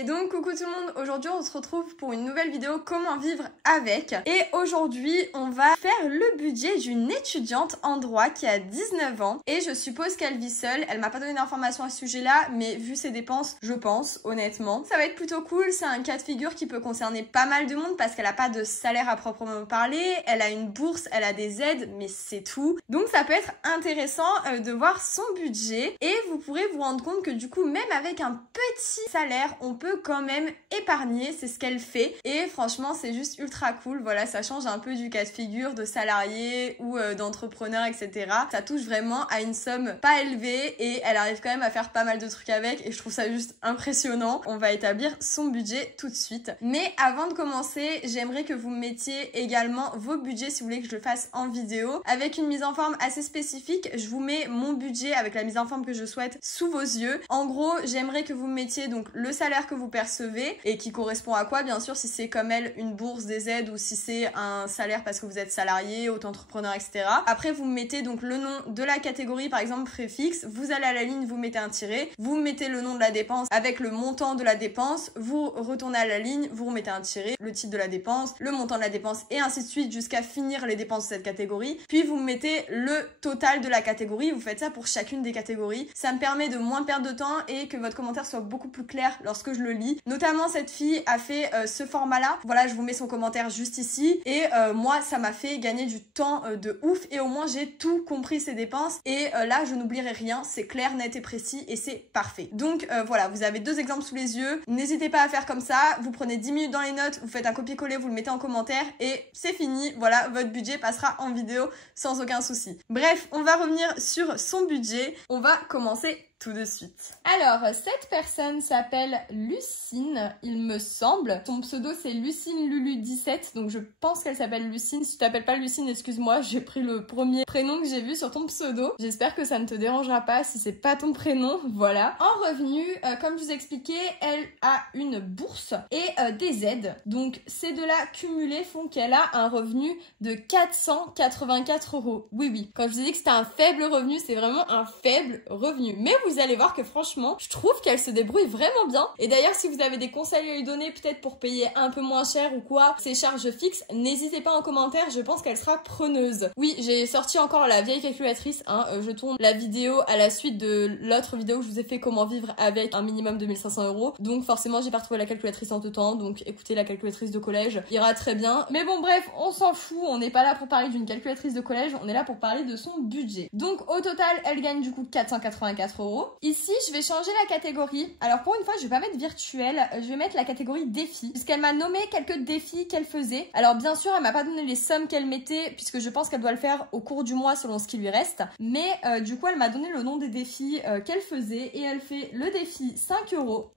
Et donc coucou tout le monde, aujourd'hui on se retrouve pour une nouvelle vidéo comment vivre avec. Et aujourd'hui on va faire le budget d'une étudiante en droit qui a 19 ans. Et je suppose qu'elle vit seule, elle m'a pas donné d'informations à ce sujet là, mais vu ses dépenses, je pense honnêtement. Ça va être plutôt cool, c'est un cas de figure qui peut concerner pas mal de monde parce qu'elle a pas de salaire à proprement parler, elle a une bourse, elle a des aides, mais c'est tout. Donc ça peut être intéressant de voir son budget et vous pourrez vous rendre compte que du coup même avec un petit salaire, on peut quand même épargner, c'est ce qu'elle fait et franchement c'est juste ultra cool. Voilà, ça change un peu du cas de figure de salarié ou d'entrepreneur, etc. Ça touche vraiment à une somme pas élevée et elle arrive quand même à faire pas mal de trucs avec et je trouve ça juste impressionnant. On va établir son budget tout de suite, mais avant de commencer j'aimerais que vous mettiez également vos budgets si vous voulez que je le fasse en vidéo avec une mise en forme assez spécifique. Je vous mets mon budget avec la mise en forme que je souhaite sous vos yeux. En gros, j'aimerais que vous mettiez donc le salaire que vous percevez et qui correspond à quoi, bien sûr, si c'est comme elle une bourse, des aides ou si c'est un salaire parce que vous êtes salarié, auto-entrepreneur, etc. Après, vous mettez donc le nom de la catégorie, par exemple préfixe, vous allez à la ligne, vous mettez un tiret, vous mettez le nom de la dépense avec le montant de la dépense, vous retournez à la ligne, vous remettez un tiret, le titre de la dépense, le montant de la dépense et ainsi de suite jusqu'à finir les dépenses de cette catégorie. Puis vous mettez le total de la catégorie, vous faites ça pour chacune des catégories. Ça me permet de moins perdre de temps et que votre commentaire soit beaucoup plus clair lorsque je le lis. Notamment cette fille a fait ce format-là. Voilà, je vous mets son commentaire juste ici et moi ça m'a fait gagner du temps de ouf et au moins j'ai tout compris ses dépenses et là je n'oublierai rien, c'est clair, net et précis et c'est parfait. Donc voilà, vous avez deux exemples sous les yeux. N'hésitez pas à faire comme ça, vous prenez 10 minutes dans les notes, vous faites un copier-coller, vous le mettez en commentaire et c'est fini. Voilà, votre budget passera en vidéo sans aucun souci. Bref, on va revenir sur son budget. On va commencer tout de suite. Alors, cette personne s'appelle Lucine, il me semble. Son pseudo, c'est Lucine Lulu 17, donc je pense qu'elle s'appelle Lucine. Si tu t'appelles pas Lucine, excuse-moi, j'ai pris le premier prénom que j'ai vu sur ton pseudo. J'espère que ça ne te dérangera pas si c'est pas ton prénom, voilà. En revenu, comme je vous expliquais, elle a une bourse et des aides. Donc, ces deux-là cumulés font qu'elle a un revenu de 484 €. Oui, oui. Quand je vous ai dit que c'était un faible revenu, c'est vraiment un faible revenu. Mais vous allez voir que franchement, je trouve qu'elle se débrouille vraiment bien. Et d'ailleurs, si vous avez des conseils à lui donner, peut-être pour payer un peu moins cher ou quoi, ses charges fixes, n'hésitez pas en commentaire, je pense qu'elle sera preneuse. Oui, j'ai sorti encore la vieille calculatrice, hein, je tourne la vidéo à la suite de l'autre vidéo que je vous ai fait comment vivre avec un minimum de 1500 €. Donc forcément, j'ai pas retrouvé la calculatrice en tout temps, donc écoutez, la calculatrice de collège ira très bien. Mais bon, bref, on s'en fout, on n'est pas là pour parler d'une calculatrice de collège, on est là pour parler de son budget. Donc au total, elle gagne du coup 484 €. Ici, je vais changer la catégorie. Alors pour une fois, je vais pas mettre virtuel, je vais mettre la catégorie défi, puisqu'elle m'a nommé quelques défis qu'elle faisait. Alors bien sûr, elle m'a pas donné les sommes qu'elle mettait, puisque je pense qu'elle doit le faire au cours du mois selon ce qui lui reste. Mais du coup, elle m'a donné le nom des défis qu'elle faisait, et elle fait le défi 5 €. Hop,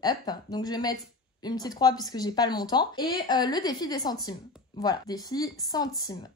donc je vais mettre une petite croix puisque j'ai pas le montant, et le défi des centimes. Voilà, défi centimes.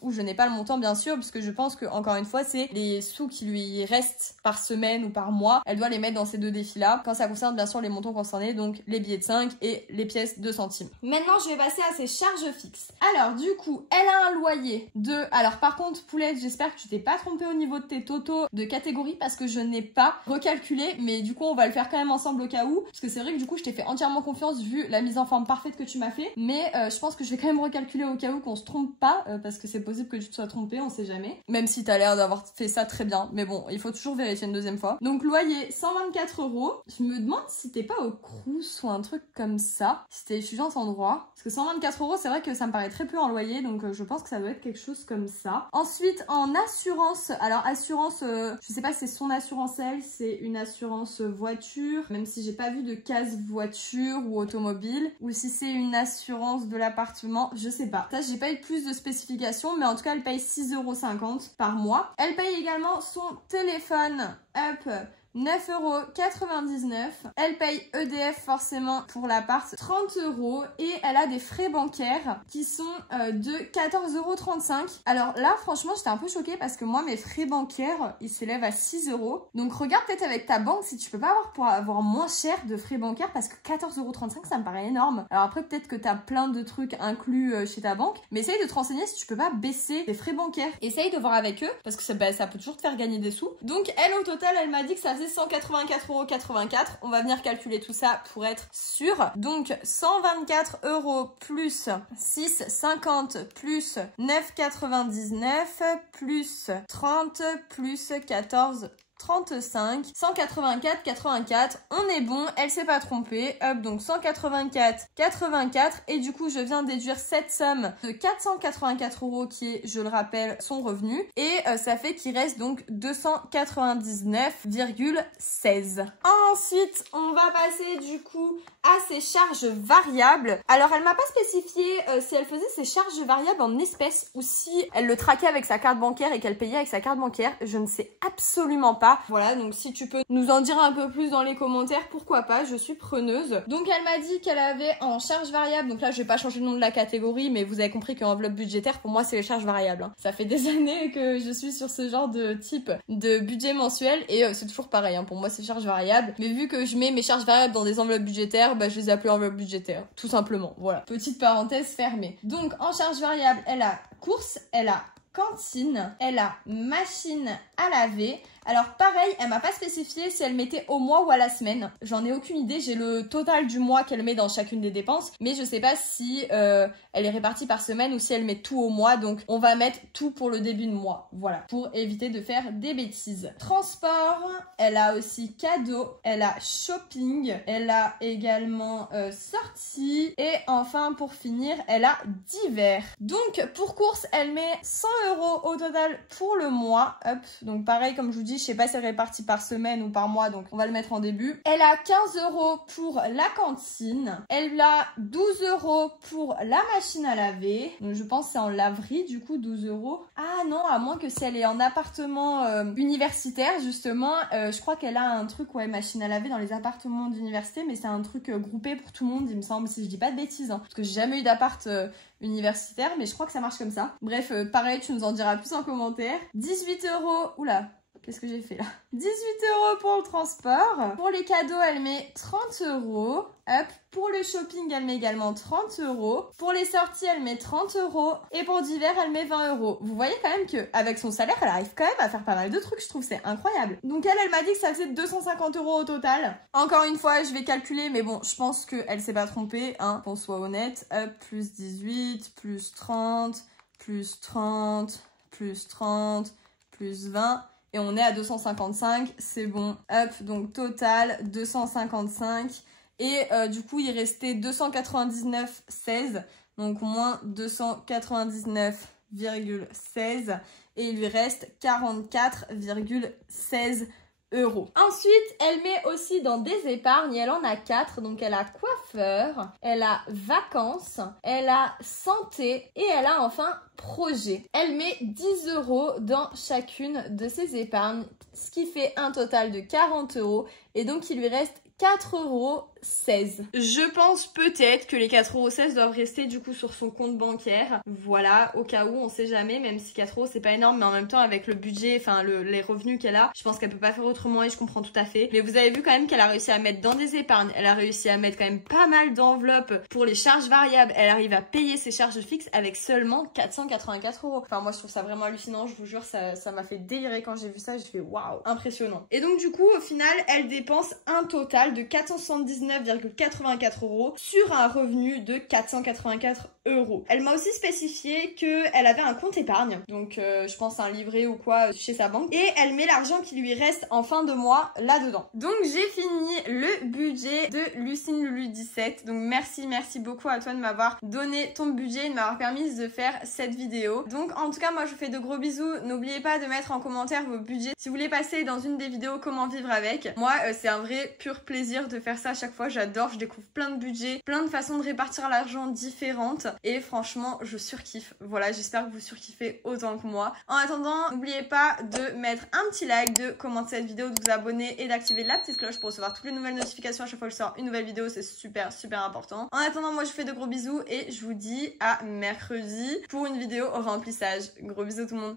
Où je n'ai pas le montant bien sûr, puisque je pense que encore une fois c'est les sous qui lui restent par semaine ou par mois, elle doit les mettre dans ces deux défis là, quand ça concerne bien sûr les montants concernés, donc les billets de 5 et les pièces de centimes. Maintenant je vais passer à ses charges fixes. Alors du coup elle a un loyer de... Alors par contre Poulette, j'espère que tu t'es pas trompé au niveau de tes totaux de catégorie, parce que je n'ai pas recalculé, mais du coup on va le faire quand même ensemble au cas où, parce que c'est vrai que du coup je t'ai fait entièrement confiance vu la mise en forme parfaite que tu m'as fait, mais je pense que je vais quand même recalculer au cas où qu'on se trompe pas, parce que c'est possible que tu te sois trompé, on sait jamais. Même si t'as l'air d'avoir fait ça très bien, mais bon, il faut toujours vérifier une deuxième fois. Donc loyer 124 €. Je me demande si t'es pas au Crous ou un truc comme ça, si t'es étudiante en droit. Parce que 124 €, c'est vrai que ça me paraît très peu en loyer, donc je pense que ça doit être quelque chose comme ça. Ensuite, en assurance, alors assurance, je sais pas si c'est son assurance elle, c'est une assurance voiture, même si j'ai pas vu de case voiture ou automobile, ou si c'est une assurance de l'appartement, je sais pas. Ça, j'ai pas eu plus de spécifications, mais en tout cas, elle paye 6,50 € par mois. Elle paye également son téléphone, hop, 9,99 €. Elle paye EDF forcément pour l'appart 30 € et elle a des frais bancaires qui sont de 14,35 €. Alors là franchement j'étais un peu choquée parce que moi mes frais bancaires ils s'élèvent à 6 €. Donc regarde peut-être avec ta banque si tu peux pas avoir pour avoir moins cher de frais bancaires parce que 14,35 € ça me paraît énorme. Alors après peut-être que t'as plein de trucs inclus chez ta banque, mais essaye de te renseigner si tu peux pas baisser les frais bancaires. Essaye de voir avec eux parce que ça peut toujours te faire gagner des sous. Donc elle au total elle m'a dit que ça faisait dit 184,84 €. On va venir calculer tout ça pour être sûr. Donc 124 € plus 6,50 plus 9,99 plus 30 plus 14, 35, 184,84, on est bon, elle s'est pas trompée, hop, donc 184,84, et du coup je viens déduire cette somme de 484 € qui est, je le rappelle, son revenu, et ça fait qu'il reste donc 299,16. Ensuite, on va passer du coup à ses charges variables. Alors elle m'a pas spécifié si elle faisait ses charges variables en espèces ou si elle le traquait avec sa carte bancaire et qu'elle payait avec sa carte bancaire, je ne sais absolument pas. Voilà, donc si tu peux nous en dire un peu plus dans les commentaires, pourquoi pas, je suis preneuse. Donc elle m'a dit qu'elle avait en charge variable, donc là je vais pas changer le nom de la catégorie, mais vous avez compris qu'enveloppe budgétaire, pour moi c'est les charges variables, hein. Ça fait des années que je suis sur ce genre de type de budget mensuel et c'est toujours pareil, hein. Pour moi c'est charges variables, mais vu que je mets mes charges variables dans des enveloppes budgétaires, bah je les appelle enveloppes budgétaires, tout simplement, voilà. Petite parenthèse fermée. Donc en charge variable, elle a courses, elle a cantine, elle a machine à laver. Alors pareil, elle m'a pas spécifié si elle mettait au mois ou à la semaine. J'en ai aucune idée, j'ai le total du mois qu'elle met dans chacune des dépenses, mais je sais pas si elle est répartie par semaine ou si elle met tout au mois, donc on va mettre tout pour le début de mois, voilà, pour éviter de faire des bêtises. Transport, elle a aussi cadeau, elle a shopping, elle a également sortie, et enfin pour finir, elle a divers. Donc pour courses, elle met 100 € au total pour le mois, hop, donc pareil comme je vous dis, je sais pas si elle est répartie par semaine ou par mois, donc on va le mettre en début. Elle a 15 € pour la cantine. Elle a 12 € pour la machine à laver. Donc je pense que c'est en laverie, du coup, 12 €. Ah non, à moins que si elle est en appartement universitaire, justement, je crois qu'elle a un truc, ouais, machine à laver dans les appartements d'université, mais c'est un truc groupé pour tout le monde, il me semble, si je dis pas de bêtises, hein, parce que j'ai jamais eu d'appart universitaire, mais je crois que ça marche comme ça. Bref, pareil, tu nous en diras plus en commentaire. 18 €, oula, qu'est-ce que j'ai fait là? 18 € pour le transport. Pour les cadeaux, elle met 30 €. Hop. Pour le shopping, elle met également 30 €. Pour les sorties, elle met 30 €. Et pour divers, elle met 20 €. Vous voyez quand même qu'avec son salaire, elle arrive quand même à faire pas mal de trucs. Je trouve c'est incroyable. Donc elle m'a dit que ça faisait 250 € au total. Encore une fois, je vais calculer, mais bon, je pense qu'elle s'est pas trompée, hein, qu'on soit honnête. Hop, plus 18, plus 30, plus 30, plus 30, plus 20... Et on est à 255, c'est bon. Hop, donc total 255. Et du coup, il restait 299,16. Donc moins 299,16. Et il lui reste 44,16 €. Ensuite, elle met aussi dans des épargnes, et elle en a 4. Donc elle a coiffeur, elle a vacances, elle a santé et elle a enfin projet. Elle met 10 € dans chacune de ses épargnes, ce qui fait un total de 40 € et donc il lui reste 4,16 €. Je pense peut-être que les 4,16 € doivent rester du coup sur son compte bancaire. Voilà, au cas où, on sait jamais, même si 4 € c'est pas énorme, mais en même temps avec le budget, enfin les revenus qu'elle a, je pense qu'elle peut pas faire autrement et je comprends tout à fait. Mais vous avez vu quand même qu'elle a réussi à mettre dans des épargnes, elle a réussi à mettre quand même pas mal d'enveloppes pour les charges variables, elle arrive à payer ses charges fixes avec seulement 484 €. Enfin moi je trouve ça vraiment hallucinant, je vous jure, ça m'a fait délirer quand j'ai vu ça, j'ai fait waouh, impressionnant. Et donc du coup au final, elle dépense un total de 479,84 € sur un revenu de 484 €. Elle m'a aussi spécifié qu'elle avait un compte épargne, donc je pense un livret ou quoi chez sa banque, et elle met l'argent qui lui reste en fin de mois là-dedans. Donc j'ai fini le budget de Lucine Lulu 17, donc merci beaucoup à toi de m'avoir donné ton budget et de m'avoir permis de faire cette vidéo. Donc en tout cas moi je vous fais de gros bisous, n'oubliez pas de mettre en commentaire vos budgets si vous voulez passer dans une des vidéos comment vivre avec. Moi c'est un vrai pur plaisir de faire ça à chaque fois, j'adore, je découvre plein de budgets, plein de façons de répartir l'argent différentes et franchement je surkiffe. Voilà, j'espère que vous surkiffez autant que moi. En attendant, n'oubliez pas de mettre un petit like, de commenter cette vidéo, de vous abonner et d'activer la petite cloche pour recevoir toutes les nouvelles notifications à chaque fois que je sors une nouvelle vidéo, c'est super important. En attendant, moi je vous fais de gros bisous et je vous dis à mercredi pour une vidéo au remplissage. Gros bisous tout le monde.